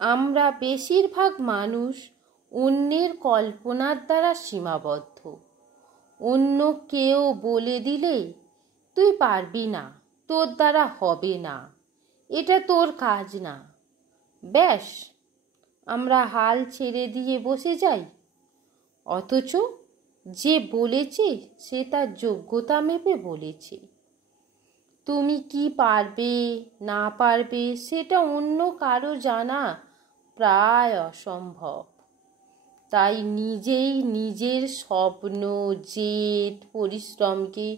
আমরা বেশিরভাগ মানুষ অন্যের কল্পনার দ্বারা সীমাবদ্ধ। অন্য কেউ বলে দিলে তুই পারবি না, তোর দ্বারা হবে না, এটা তোর কাজ না, ব্যাস আমরা হাল ছেড়ে দিয়ে বসে যাই। অথচ যে বলেছে সে তার যোগ্যতা মেপে বলেছে। তুমি কি পারবে না পারবে সেটা অন্য কারো জানা প্রায় অসম্ভব। তাই নিজেই নিজের স্বপ্ন, জেদ, পরিশ্রমকে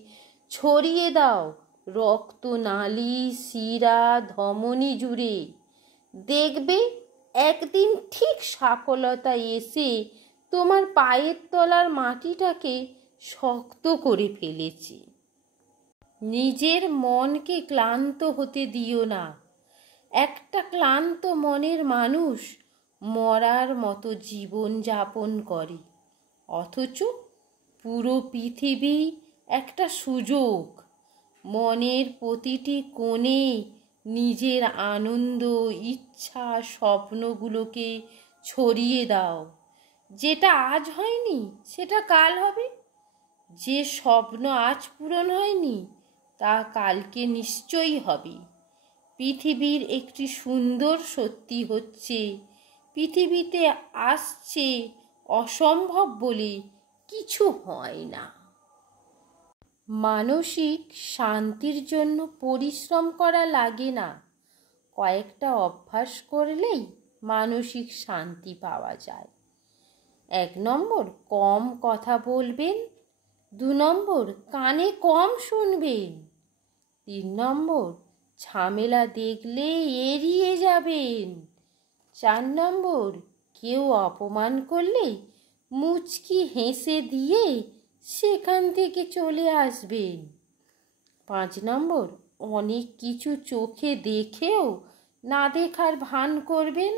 ছড়িয়ে দাও রক্তনালী, শিরা, ধমনী জুড়ে। দেখবে একদিন ঠিক সফলতা এসে তোমার পায়ের তলার মাটিটাকে শক্ত করে ফেলেছে। নিজের মনকে ক্লান্ত হতে দিও না। একটা ক্লান্ত মনের মানুষ মরার মতো জীবন যাপন করে, অথচ পুরো পৃথিবী একটা সুযোগ। মনের প্রতিটি কোণে নিজের আনন্দ, ইচ্ছা, স্বপ্নগুলোকে ছড়িয়ে দাও। যেটা আজ হয়নি সেটা কাল হবে। যে স্বপ্ন আজ পূরণ হয়নি তা কালকে নিশ্চয়ই হবে। পৃথিবীর একটি সুন্দর সত্যি হচ্ছে, পৃথিবীতে আসছে অসম্ভব বলে কিছু হয় না। মানসিক শান্তির জন্য পরিশ্রম করা লাগে না। কয়েকটা অভ্যাস করলেই মানসিক শান্তি পাওয়া যায়। 1 নম্বর, কম কথা বলবেন। 2 নম্বর, কানে কম শুনবেন। 3 নম্বর, ঝামেলা দেখলে এড়িয়ে যাবেন। 4 নম্বর, কেউ অপমান করলে মুচকি হেসে দিয়ে সেখান থেকে চলে আসবেন। 5 নম্বর, অনেক কিছু চোখে দেখেও না দেখার ভান করবেন।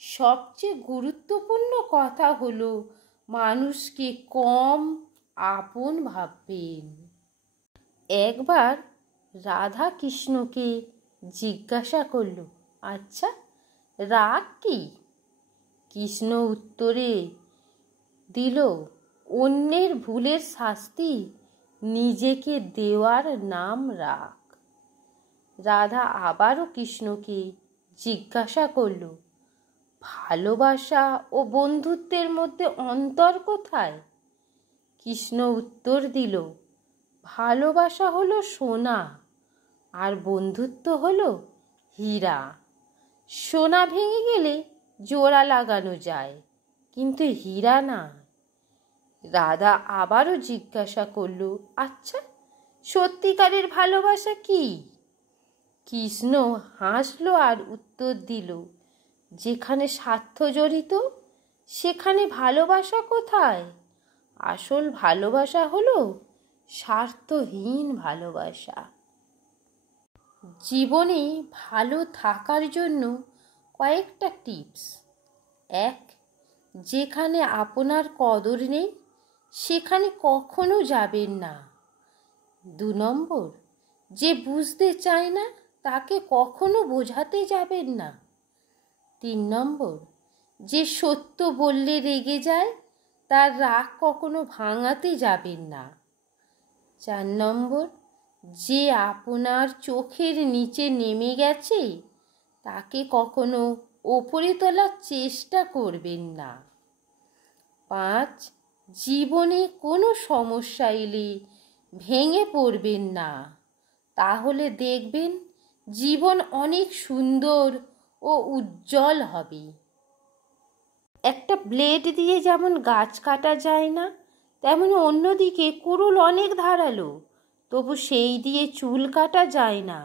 সবচেয়ে গুরুত্বপূর্ণ কথা হলো মানুষকে কম আপন ভাববেন। একবার রাধা কৃষ্ণকে জিজ্ঞাসা করল, আচ্ছা রাগ কি? কৃষ্ণ উত্তরে দিল, অন্যের ভুলের শাস্তি নিজেকে দেওয়ার নাম রাগ। রাধা আবারও কৃষ্ণকে জিজ্ঞাসা করল, ভালোবাসা ও বন্ধুত্বের মধ্যে অন্তর কোথায়? কৃষ্ণ উত্তর দিল, ভালোবাসা হলো সোনা আর বন্ধুত্ব হলো হীরা। সোনা ভেঙে গেলে জোড়া লাগানো যায়, কিন্তু হীরা না। রাধা আবারও জিজ্ঞাসা করল, আচ্ছা সত্যিকারের ভালোবাসা কি? কৃষ্ণ হাসলো আর উত্তর দিল, যেখানে স্বার্থ জড়িত সেখানে ভালোবাসা কোথায়? আসল ভালোবাসা হলো স্বার্থহীন ভালোবাসা। জীবনে ভালো থাকার জন্য কয়েকটা টিপস। 1, যেখানে আপনার কদর নেই সেখানে কখনো যাবেন না। 2 নম্বর, যে বুঝতে চায় না তাকে কখনো বোঝাতে যাবেন না। 3 নম্বর, যে সত্য বললে রেগে যায় তার রাগ কখনো ভাঙাতে যাবেন না। 4 নম্বর, যে আপনার চোখের নিচে নেমে গেছে তাকে কখনো ওপরে তোলার চেষ্টা করবেন না। 5, জীবনে কোনো সমস্যা এলে ভেঙে পড়বেন না, তাহলে দেখবেন জীবন অনেক সুন্দর ও উজ্জ্বল হবে। একটা ব্লেড দিয়ে যেমন গাছ কাটা যায় না, তেমন অন্যদিকে কুড়ুল অনেক ধারালো, তবু সেই দিয়ে চুল কাটা যায় না।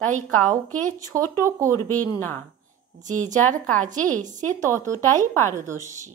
তাই কাউকে ছোট করবেন না, যে যার কাজে সে ততটাই পারদর্শী।